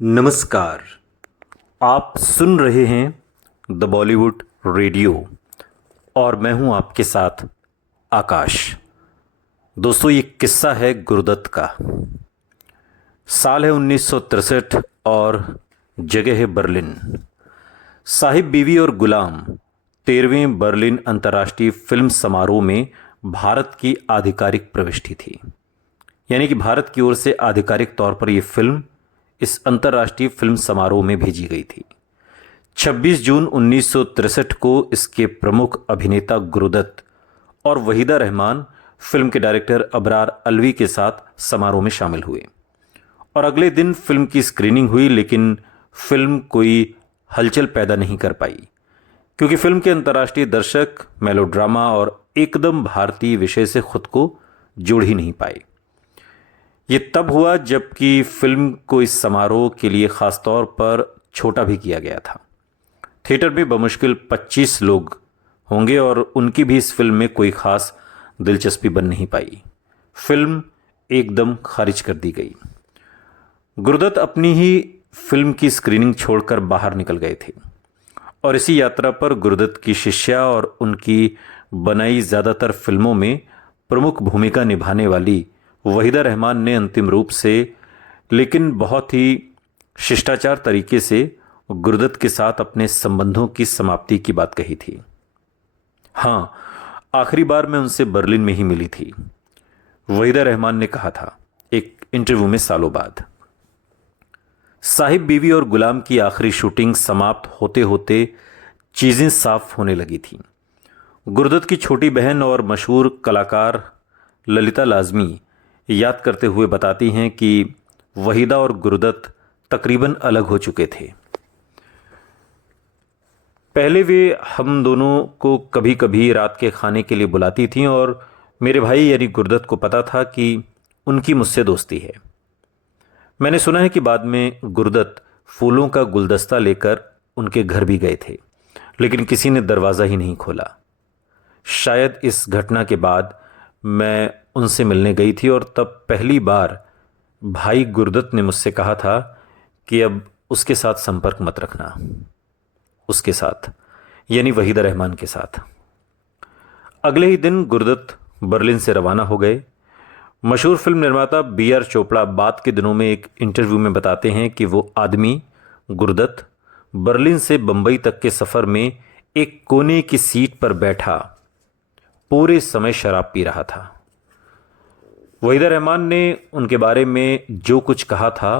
नमस्कार। आप सुन रहे हैं द बॉलीवुड रेडियो और मैं हूं आपके साथ आकाश। दोस्तों, ये किस्सा है गुरुदत्त का। साल है 1963 और जगह है बर्लिन। साहिब बीवी और गुलाम 13वें बर्लिन अंतर्राष्ट्रीय फिल्म समारोह में भारत की आधिकारिक प्रविष्टि थी। यानी कि भारत की ओर से आधिकारिक तौर पर यह फिल्म इस अंतर्राष्ट्रीय फिल्म समारोह में भेजी गई थी। 26 जून 1963 को इसके प्रमुख अभिनेता गुरुदत्त और वहीदा रहमान फिल्म के डायरेक्टर अबरार अलवी के साथ समारोह में शामिल हुए और अगले दिन फिल्म की स्क्रीनिंग हुई, लेकिन फिल्म कोई हलचल पैदा नहीं कर पाई क्योंकि फिल्म के अंतर्राष्ट्रीय दर्शक मेलोड्रामा और एकदम भारतीय विषय से खुद को जोड़ ही नहीं पाए। ये तब हुआ जबकि फिल्म को इस समारोह के लिए खासतौर पर छोटा भी किया गया था। थिएटर में बमुश्किल 25 लोग होंगे और उनकी भी इस फिल्म में कोई खास दिलचस्पी बन नहीं पाई। फिल्म एकदम खारिज कर दी गई। गुरुदत्त अपनी ही फिल्म की स्क्रीनिंग छोड़कर बाहर निकल गए थे और इसी यात्रा पर गुरुदत्त की शिष्या और उनकी बनाई ज़्यादातर फिल्मों में प्रमुख भूमिका निभाने वाली वहीदा रहमान ने अंतिम रूप से, लेकिन बहुत ही शिष्टाचार तरीके से गुरुदत्त के साथ अपने संबंधों की समाप्ति की बात कही थी। हाँ, आखिरी बार मैं उनसे बर्लिन में ही मिली थी, वहीदा रहमान ने कहा था एक इंटरव्यू में सालों बाद। साहिब बीवी और गुलाम की आखिरी शूटिंग समाप्त होते होते चीजें साफ होने लगी थीं। गुरुदत्त की छोटी बहन और मशहूर कलाकार ललिता लाजमी याद करते हुए बताती हैं कि वहीदा और गुरुदत्त तकरीबन अलग हो चुके थे। पहले वे हम दोनों को कभी कभी रात के खाने के लिए बुलाती थीं और मेरे भाई यानी गुरुदत्त को पता था कि उनकी मुझसे दोस्ती है। मैंने सुना है कि बाद में गुरुदत्त फूलों का गुलदस्ता लेकर उनके घर भी गए थे, लेकिन किसी ने दरवाज़ा ही नहीं खोला। शायद इस घटना के बाद मैं उनसे मिलने गई थी और तब पहली बार भाई गुरुदत्त ने मुझसे कहा था कि अब उसके साथ संपर्क मत रखना। उसके साथ यानी वहीदा रहमान के साथ। अगले ही दिन गुरुदत्त बर्लिन से रवाना हो गए। मशहूर फिल्म निर्माता B.R. चोपड़ा बाद के दिनों में एक इंटरव्यू में बताते हैं कि वो आदमी गुरुदत्त बर्लिन से बंबई तक के सफ़र में एक कोने की सीट पर बैठा पूरे समय शराब पी रहा था। वहीदा रहमान ने उनके बारे में जो कुछ कहा था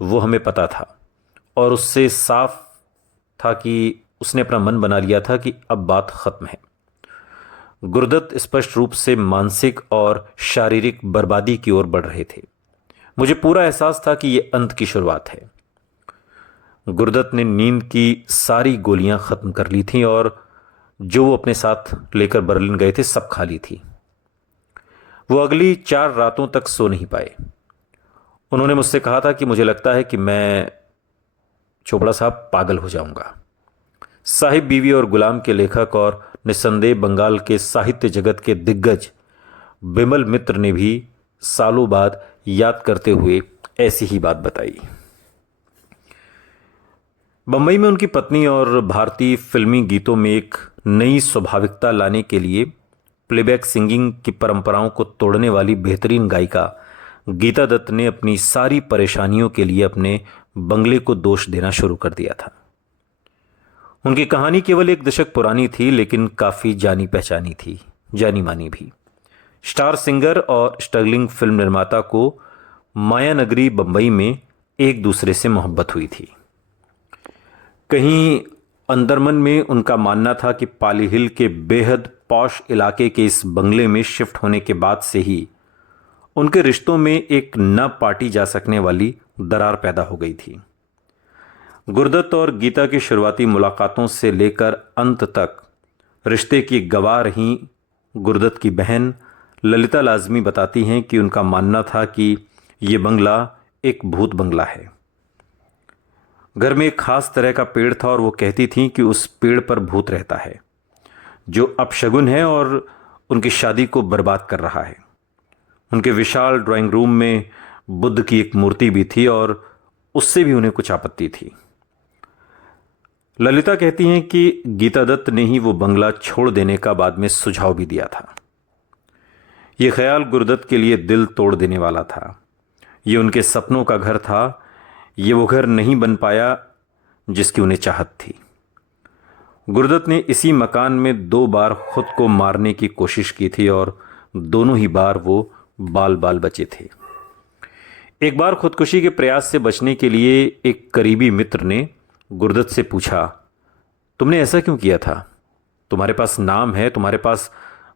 वो हमें पता था और उससे साफ था कि उसने अपना मन बना लिया था कि अब बात खत्म है। गुरुदत्त स्पष्ट रूप से मानसिक और शारीरिक बर्बादी की ओर बढ़ रहे थे। मुझे पूरा एहसास था कि ये अंत की शुरुआत है। गुरुदत्त ने नींद की सारी गोलियां खत्म कर ली थीं और जो वो अपने साथ लेकर बर्लिन गए थे सब खा ली थी। वो अगली 4 रातों तक सो नहीं पाए। उन्होंने मुझसे कहा था कि मुझे लगता है कि मैं चोपड़ा साहब पागल हो जाऊंगा। साहिब बीवी और गुलाम के लेखक और निस्संदेह बंगाल के साहित्य जगत के दिग्गज बिमल मित्र ने भी सालों बाद याद करते हुए ऐसी ही बात बताई। बंबई में उनकी पत्नी और भारतीय फिल्मी गीतों में एक नई स्वाभाविकता लाने के लिए प्लेबैक सिंगिंग की परंपराओं को तोड़ने वाली बेहतरीन गायिका गीता दत्त ने अपनी सारी परेशानियों के लिए अपने बंगले को दोष देना शुरू कर दिया था। उनकी कहानी केवल एक दशक पुरानी थी, लेकिन काफ़ी जानी पहचानी थी, जानी मानी भी। स्टार सिंगर और स्ट्रगलिंग फिल्म निर्माता को माया नगरी बंबई में एक दूसरे से मोहब्बत हुई थी। कहीं अंदरमन में उनका मानना था कि पाली हिल के बेहद पॉश इलाके के इस बंगले में शिफ्ट होने के बाद से ही उनके रिश्तों में एक न पाटी जा सकने वाली दरार पैदा हो गई थी। गुरुदत्त और गीता की शुरुआती मुलाकातों से लेकर अंत तक रिश्ते की गवाह रहीं गुरुदत्त की बहन ललिता लाजमी बताती हैं कि उनका मानना था कि ये बंगला एक भूत बंगला है। घर में एक खास तरह का पेड़ था और वो कहती थीं कि उस पेड़ पर भूत रहता है जो अपशगुन है और उनकी शादी को बर्बाद कर रहा है। उनके विशाल ड्राइंग रूम में बुद्ध की एक मूर्ति भी थी और उससे भी उन्हें कुछ आपत्ति थी। ललिता कहती हैं कि गीता दत्त ने ही वो बंगला छोड़ देने का बाद में सुझाव भी दिया था। ये ख्याल गुरुदत्त के लिए दिल तोड़ देने वाला था। ये उनके सपनों का घर था। ये वो घर नहीं बन पाया जिसकी उन्हें चाहत थी। गुरुदत्त ने इसी मकान में 2 बार खुद को मारने की कोशिश की थी और दोनों ही बार वो बाल बाल बचे थे। एक बार खुदकुशी के प्रयास से बचने के लिए एक करीबी मित्र ने गुरुदत्त से पूछा, तुमने ऐसा क्यों किया था? तुम्हारे पास नाम है, तुम्हारे पास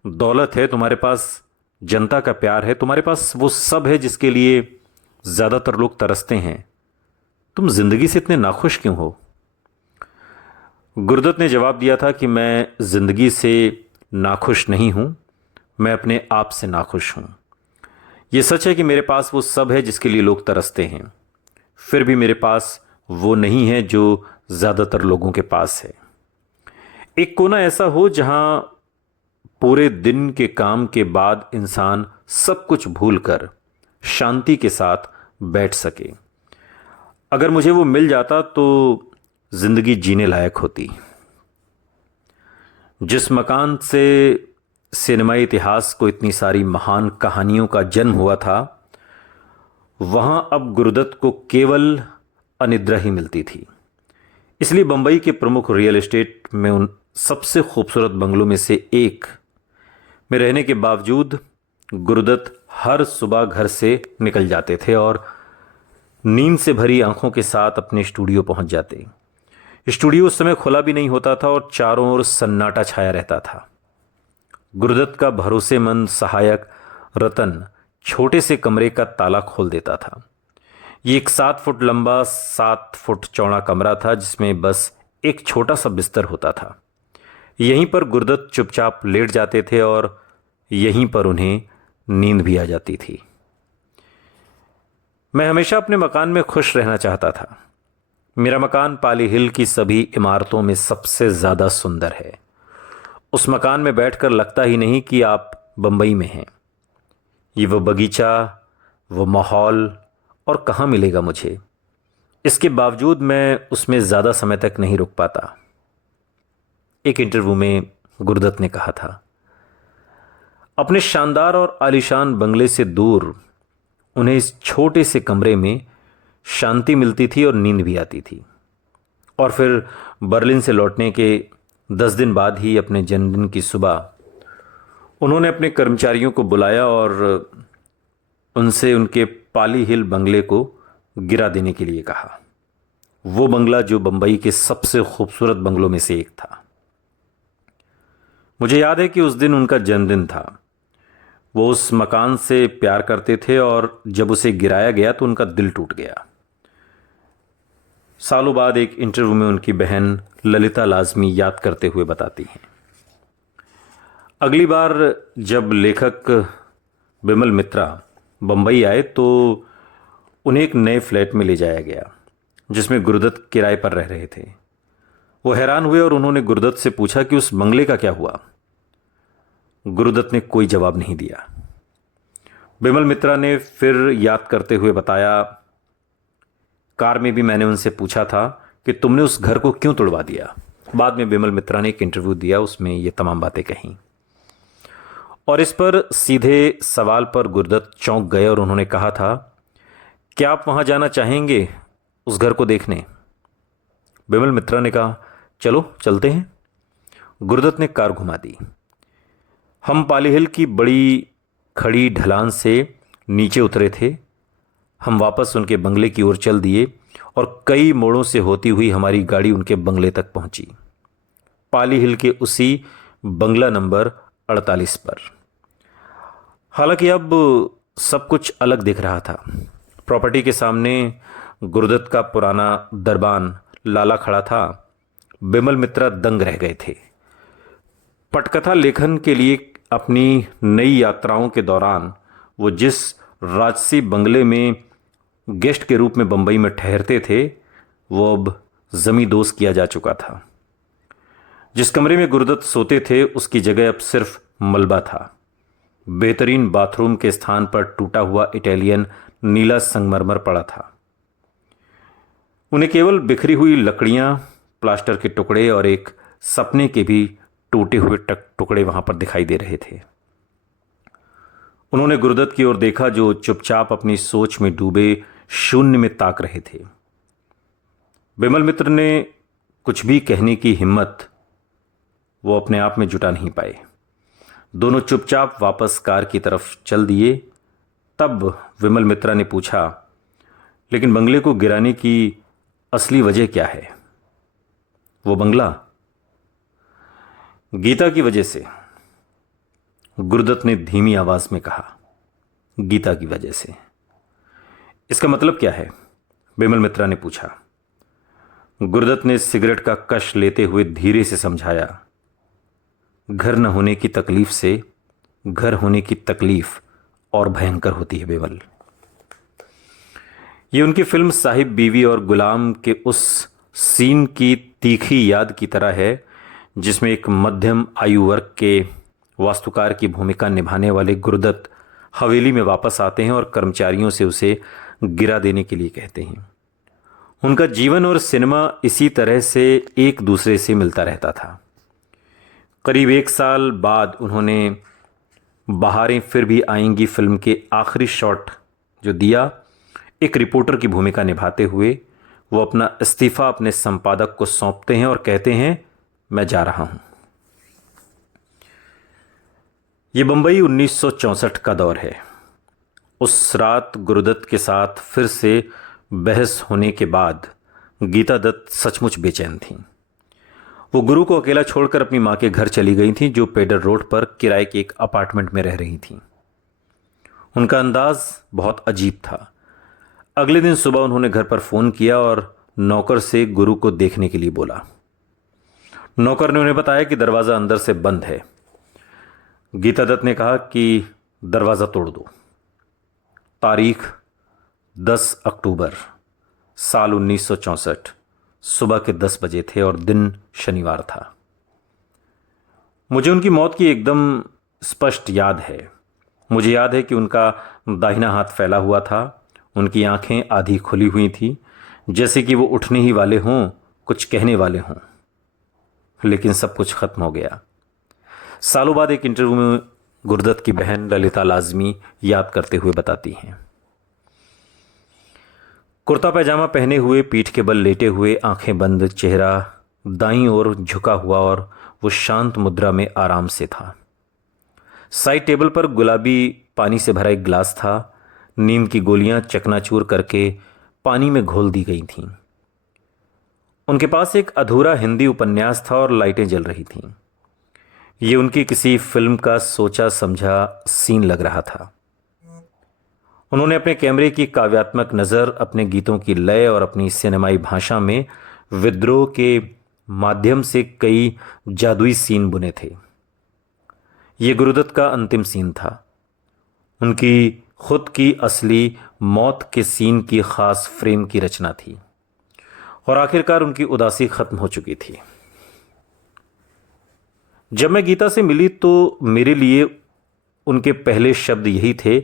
दौलत है, तुम्हारे पास जनता का प्यार है, तुम्हारे पास वो सब है जिसके लिए ज़्यादातर लोग तरसते हैं। तुम जिंदगी से इतने नाखुश क्यों हो? गुरुदत्त ने जवाब दिया था कि मैं जिंदगी से नाखुश नहीं हूं, मैं अपने आप से नाखुश हूं। यह सच है कि मेरे पास वो सब है जिसके लिए लोग तरसते हैं, फिर भी मेरे पास वो नहीं है जो ज़्यादातर लोगों के पास है। एक कोना ऐसा हो जहां पूरे दिन के काम के बाद इंसान सब कुछ भूलकर शांति के साथ बैठ सके। अगर मुझे वो मिल जाता तो जिंदगी जीने लायक होती। जिस मकान से सिनेमाई इतिहास को इतनी सारी महान कहानियों का जन्म हुआ था, वहां अब गुरुदत्त को केवल अनिद्रा ही मिलती थी। इसलिए बंबई के प्रमुख रियल एस्टेट में उन सबसे खूबसूरत बंगलों में से एक में रहने के बावजूद गुरुदत्त हर सुबह घर से निकल जाते थे और नींद से भरी आंखों के साथ अपने स्टूडियो पहुंच जाते। स्टूडियो उस समय खुला भी नहीं होता था और चारों ओर सन्नाटा छाया रहता था। गुरुदत्त का भरोसेमंद सहायक रतन छोटे से कमरे का ताला खोल देता था। ये एक 7 फुट लंबा 7 फुट चौड़ा कमरा था जिसमें बस एक छोटा सा बिस्तर होता था। यहीं पर गुरुदत्त चुपचाप लेट जाते थे और यहीं पर उन्हें नींद भी आ जाती थी। मैं हमेशा अपने मकान में खुश रहना चाहता था। मेरा मकान पाली हिल की सभी इमारतों में सबसे ज़्यादा सुंदर है। उस मकान में बैठकर लगता ही नहीं कि आप बंबई में हैं। ये वो बगीचा, वो माहौल और कहाँ मिलेगा मुझे। इसके बावजूद मैं उसमें ज़्यादा समय तक नहीं रुक पाता। एक इंटरव्यू में गुरुदत्त ने कहा था, अपने शानदार और आलीशान बंगले से दूर उन्हें इस छोटे से कमरे में शांति मिलती थी और नींद भी आती थी। और फिर बर्लिन से लौटने के 10 दिन बाद ही अपने जन्मदिन की सुबह उन्होंने अपने कर्मचारियों को बुलाया और उनसे उनके पाली हिल बंगले को गिरा देने के लिए कहा। वो बंगला जो बंबई के सबसे खूबसूरत बंगलों में से एक था। मुझे याद है कि उस दिन उनका जन्मदिन था। वो उस मकान से प्यार करते थे और जब उसे गिराया गया तो उनका दिल टूट गया। सालों बाद एक इंटरव्यू में उनकी बहन ललिता लाजमी याद करते हुए बताती हैं, अगली बार जब लेखक बिमल मित्रा बंबई आए तो उन्हें एक नए फ्लैट में ले जाया गया जिसमें गुरुदत्त किराए पर रह रहे थे। वो हैरान हुए और उन्होंने गुरुदत्त से पूछा कि उस बंगले का क्या हुआ। गुरुदत्त ने कोई जवाब नहीं दिया। बिमल मित्रा ने फिर याद करते हुए बताया, कार में भी मैंने उनसे पूछा था कि तुमने उस घर को क्यों तोड़वा दिया। बाद में बिमल मित्रा ने एक इंटरव्यू दिया, उसमें ये तमाम बातें कहीं और इस पर सीधे सवाल पर गुरुदत्त चौंक गए और उन्होंने कहा था, क्या आप वहां जाना चाहेंगे उस घर को देखने? बिमल मित्रा ने कहा, चलो चलते हैं। गुरुदत्त ने कार घुमा दी। हम पाली हिल की बड़ी खड़ी ढलान से नीचे उतरे थे। हम वापस उनके बंगले की ओर चल दिए और कई मोड़ों से होती हुई हमारी गाड़ी उनके बंगले तक पहुंची, पाली हिल के उसी बंगला नंबर 48 पर। हालांकि अब सब कुछ अलग दिख रहा था। प्रॉपर्टी के सामने गुरुदत्त का पुराना दरबान लाला खड़ा था। बिमल मित्रा दंग रह गए थे। पटकथा लेखन के लिए अपनी नई यात्राओं के दौरान वो जिस राजसी बंगले में गेस्ट के रूप में बंबई में ठहरते थे वो अब जमींदोज किया जा चुका था। जिस कमरे में गुरुदत्त सोते थे उसकी जगह अब सिर्फ मलबा था। बेहतरीन बाथरूम के स्थान पर टूटा हुआ इटालियन नीला संगमरमर पड़ा था। उन्हें केवल बिखरी हुई लकड़ियां, प्लास्टर के टुकड़े और एक सपने के भी टूटे हुए टुकड़े वहां पर दिखाई दे रहे थे। उन्होंने गुरुदत्त की ओर देखा, जो चुपचाप अपनी सोच में डूबे शून्य में ताक रहे थे। विमल मित्र ने कुछ भी कहने की हिम्मत वो अपने आप में जुटा नहीं पाए। दोनों चुपचाप वापस कार की तरफ चल दिए। तब विमल मित्रा ने पूछा, लेकिन बंगले को गिराने की असली वजह क्या है? वो बंगला? गीता की वजह से, गुरुदत्त ने धीमी आवाज में कहा। गीता की वजह से? इसका मतलब क्या है? विमल मित्रा ने पूछा। गुरुदत्त ने सिगरेट का कश लेते हुए धीरे से समझाया, घर न होने की तकलीफ से घर होने की तकलीफ और भयंकर होती है विमल। ये उनकी फिल्म साहिब बीवी और गुलाम के उस सीन की तीखी याद की तरह है जिसमें एक मध्यम आयु वर्ग के वास्तुकार की भूमिका निभाने वाले गुरुदत्त हवेली में वापस आते हैं और कर्मचारियों से उसे गिरा देने के लिए कहते हैं। उनका जीवन और सिनेमा इसी तरह से एक दूसरे से मिलता रहता था। करीब 1 साल बाद उन्होंने बहारें फिर भी आएंगी फिल्म के आखिरी शॉट जो दिया, एक रिपोर्टर की भूमिका निभाते हुए वो अपना इस्तीफा अपने संपादक को सौंपते हैं और कहते हैं, मैं जा रहा हूं। ये बंबई 1964 का दौर है। उस रात गुरुदत्त के साथ फिर से बहस होने के बाद गीता दत्त सचमुच बेचैन थीं। वो गुरु को अकेला छोड़कर अपनी मां के घर चली गई थीं, जो पेडर रोड पर किराए के एक अपार्टमेंट में रह रही थीं। उनका अंदाज बहुत अजीब था। अगले दिन सुबह उन्होंने घर पर फोन किया और नौकर से गुरु को देखने के लिए बोला। नौकर ने उन्हें बताया कि दरवाजा अंदर से बंद है। गीता दत्त ने कहा कि दरवाजा तोड़ दो। तारीख 10 अक्टूबर साल 1964, सुबह के 10 बजे थे और दिन शनिवार था। मुझे उनकी मौत की एकदम स्पष्ट याद है। मुझे याद है कि उनका दाहिना हाथ फैला हुआ था, उनकी आंखें आधी खुली हुई थी, जैसे कि वो उठने ही वाले हों, कुछ कहने वाले हों। लेकिन सब कुछ खत्म हो गया। सालों बाद एक इंटरव्यू में गुरुदत्त की बहन ललिता लाजमी याद करते हुए बताती हैं, कुर्ता पैजामा पहने हुए, पीठ के बल लेटे हुए, आंखें बंद, चेहरा दाईं ओर झुका हुआ और वो शांत मुद्रा में आराम से था। साइड टेबल पर गुलाबी पानी से भरा एक गिलास था। नींद की गोलियां चकनाचूर करके पानी में घोल दी गई थीं। उनके पास एक अधूरा हिंदी उपन्यास था और लाइटें जल रही थीं। ये उनकी किसी फिल्म का सोचा समझा सीन लग रहा था। उन्होंने अपने कैमरे की काव्यात्मक नज़र, अपने गीतों की लय और अपनी सिनेमाई भाषा में विद्रोह के माध्यम से कई जादुई सीन बुने थे। ये गुरुदत्त का अंतिम सीन था। उनकी खुद की असली मौत के सीन की खास फ्रेम की रचना थी और आखिरकार उनकी उदासी खत्म हो चुकी थी। जब मैं गीता से मिली तो मेरे लिए उनके पहले शब्द यही थे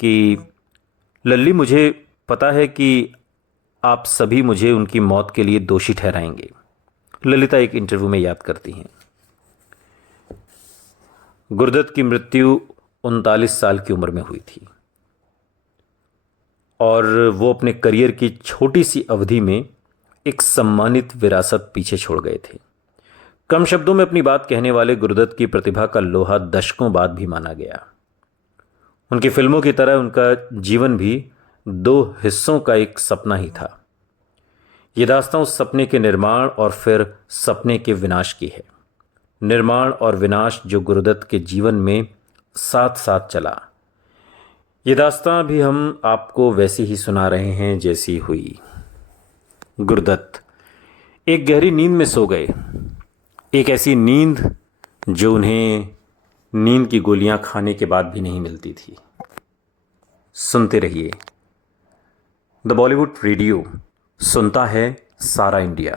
कि लल्ली, मुझे पता है कि आप सभी मुझे उनकी मौत के लिए दोषी ठहराएंगे। ललिता एक इंटरव्यू में याद करती हैं। गुरुदत्त की मृत्यु 39 साल की उम्र में हुई थी और वो अपने करियर की छोटी सी अवधि में एक सम्मानित विरासत पीछे छोड़ गए थे। कम शब्दों में अपनी बात कहने वाले गुरुदत्त की प्रतिभा का लोहा दशकों बाद भी माना गया। उनकी फिल्मों की तरह उनका जीवन भी 2 हिस्सों का एक सपना ही था। यह दास्तां उस सपने के निर्माण और फिर सपने के विनाश की है। निर्माण और विनाश जो गुरुदत्त के जीवन में साथ साथ चला। यह दास्तां भी हम आपको वैसी ही सुना रहे हैं जैसी हुई। गुरुदत्त एक गहरी नींद में सो गए, एक ऐसी नींद जो उन्हें नींद की गोलियां खाने के बाद भी नहीं मिलती थी। सुनते रहिए द बॉलीवुड रेडियो, सुनता है सारा इंडिया।